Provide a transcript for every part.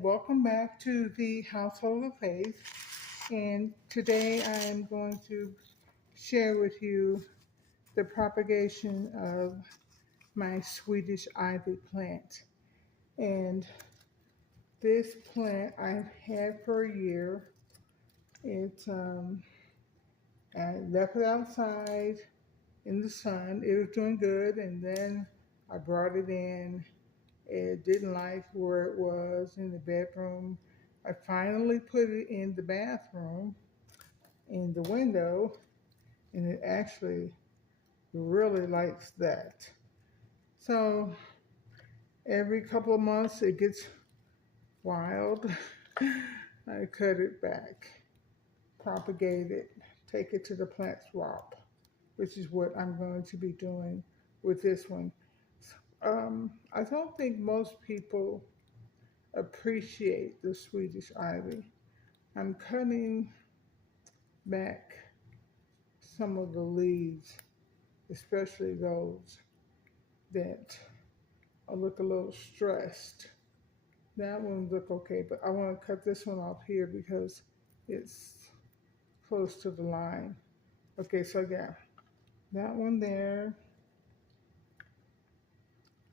and welcome back to the Household of Faith. And today I am going to share with you the propagation of my Swedish Ivy plant. And this plant I've had for a year. I left it outside in the sun. It was doing good, and then I brought it in. It didn't like where it was in the bedroom. I finally put it in the bathroom, in the window, and it actually really likes that. So every couple of months it gets wild. I cut it back, propagate it, take it to the plant swap, which is what I'm going to be doing with this one. I don't think most people appreciate the Swedish ivy. I'm cutting back some of the leaves, especially those that look a little stressed. That one look okay, but I want to cut this one off here because it's close to the line. Okay, so I got that one there.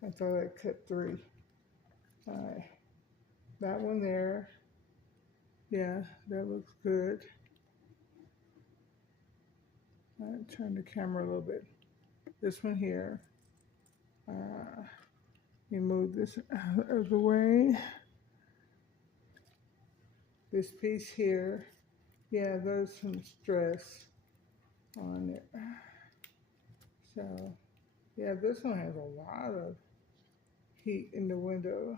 I thought I cut 3. All right. That one there. Yeah, that looks good. I'll turn the camera a little bit. This one here. Let me move this out of the way. This piece here. Yeah, there's some stress on it. So, yeah, this one has a lot of heat in the window.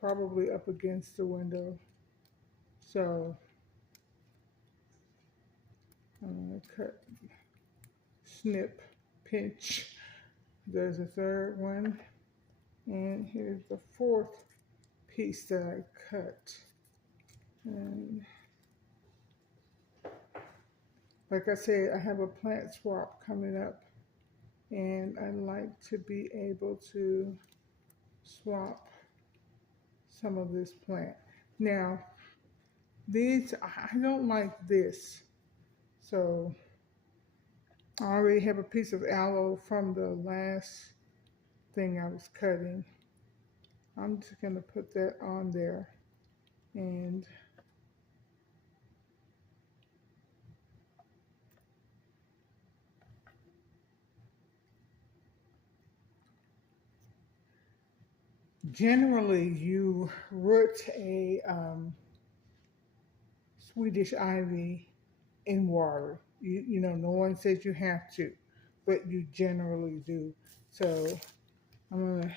Probably up against the window. So I'm going to cut, snip, pinch. There's a third one. And here's the 4th piece that I cut. And like I said, I have a plant swap coming up. And I like to be able to swap some of this plant. Now, I don't like this. So I already have a piece of aloe from the last thing I was cutting. I'm just going to put that on there. And generally you root a Swedish ivy in water. You know, no one says you have to, but you generally do. So I'm going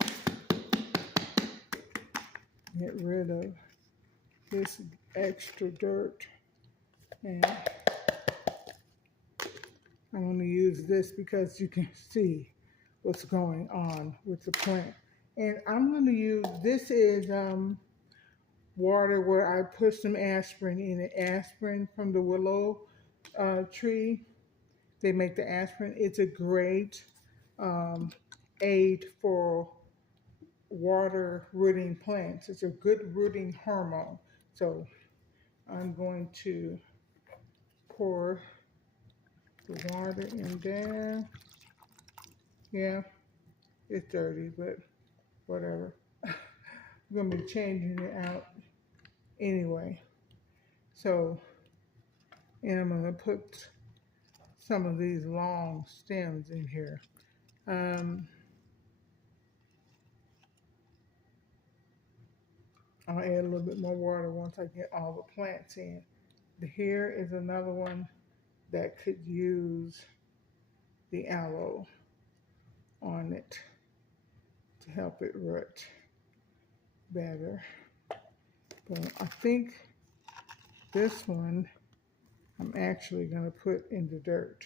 to get rid of this extra dirt, and I'm going to use this because you can see what's going on with the plant. And I'm going to use, this is water where I put some aspirin in it. Aspirin from the willow tree. They make the aspirin. It's a great aid for water rooting plants. It's a good rooting hormone. So I'm going to pour the water in there. Yeah, it's dirty, but whatever. I'm going to be changing it out anyway. So, and I'm going to put some of these long stems in here. I'll add a little bit more water once I get all the plants in. Here is another one that could use the aloe on it to help it root better. But I think this one I'm actually going to put in the dirt,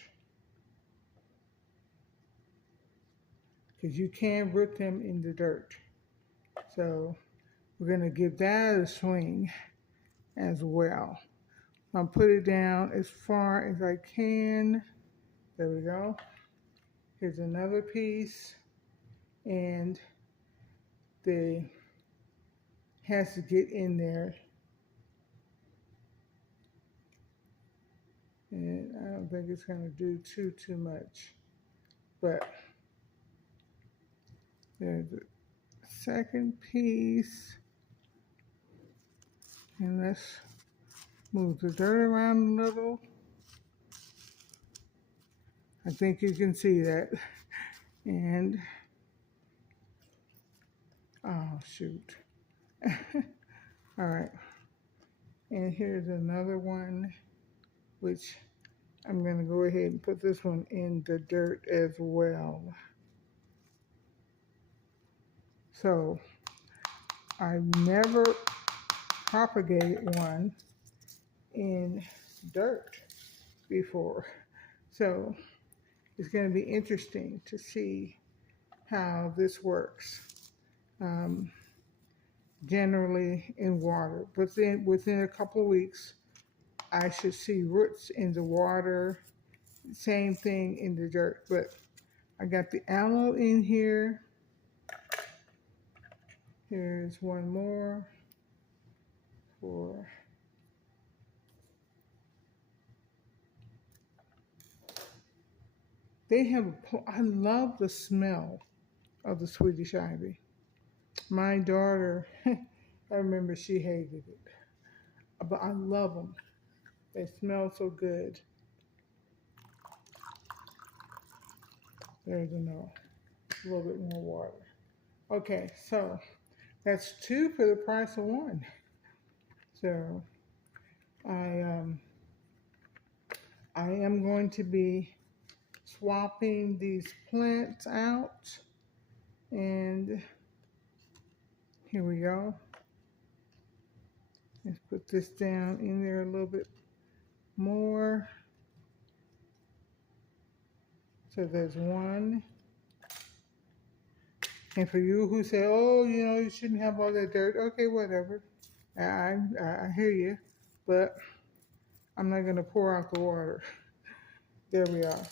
because you can root them in the dirt. So we're going to give that a swing as well. I'll put it down as far as I can. There we go. Here's another piece. And the has to get in there. And I don't think it's going to do too much. But there's the second piece. And let's move the dirt around a little. I think you can see that. And, oh shoot. All right. And here's another one, which I'm going to go ahead and put this one in the dirt as well. So I've never propagated one in dirt before. So it's going to be interesting to see how this works. Generally in water, but then within a couple of weeks, I should see roots in the water. Same thing in the dirt, but I got the aloe in here. Here's one more for they have I love the smell of the Swedish ivy. My daughter, I remember she hated it, but I love them. They smell so good. There's a little bit more water. Okay, so that's 2 for the price of 1. So I am going to be swapping these plants out, and here we go. Let's put this down in there a little bit more. So there's 1. And for you who say, oh, you shouldn't have all that dirt, okay, whatever. I hear you, but I'm not going to pour out the water. There we are.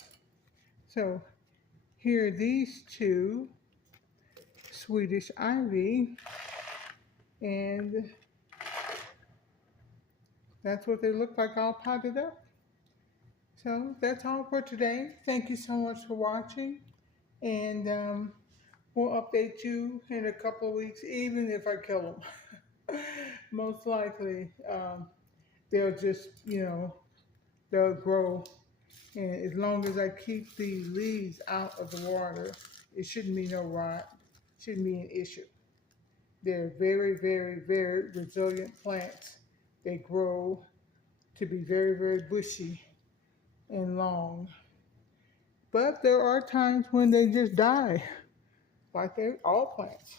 So here are these 2 Swedish ivy, and that's what they look like all potted up. So that's all for today. Thank you so much for watching, and we'll update you in a couple of weeks, even if I kill them. Most likely, they'll just, they'll grow. And as long as I keep the leaves out of the water, it shouldn't be no rot, shouldn't be an issue. They're very, very, very resilient plants. They grow to be very, very bushy and long. But there are times when they just die, like all plants.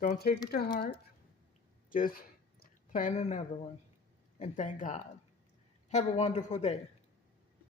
Don't take it to heart. Just plant another one and thank God. Have a wonderful day.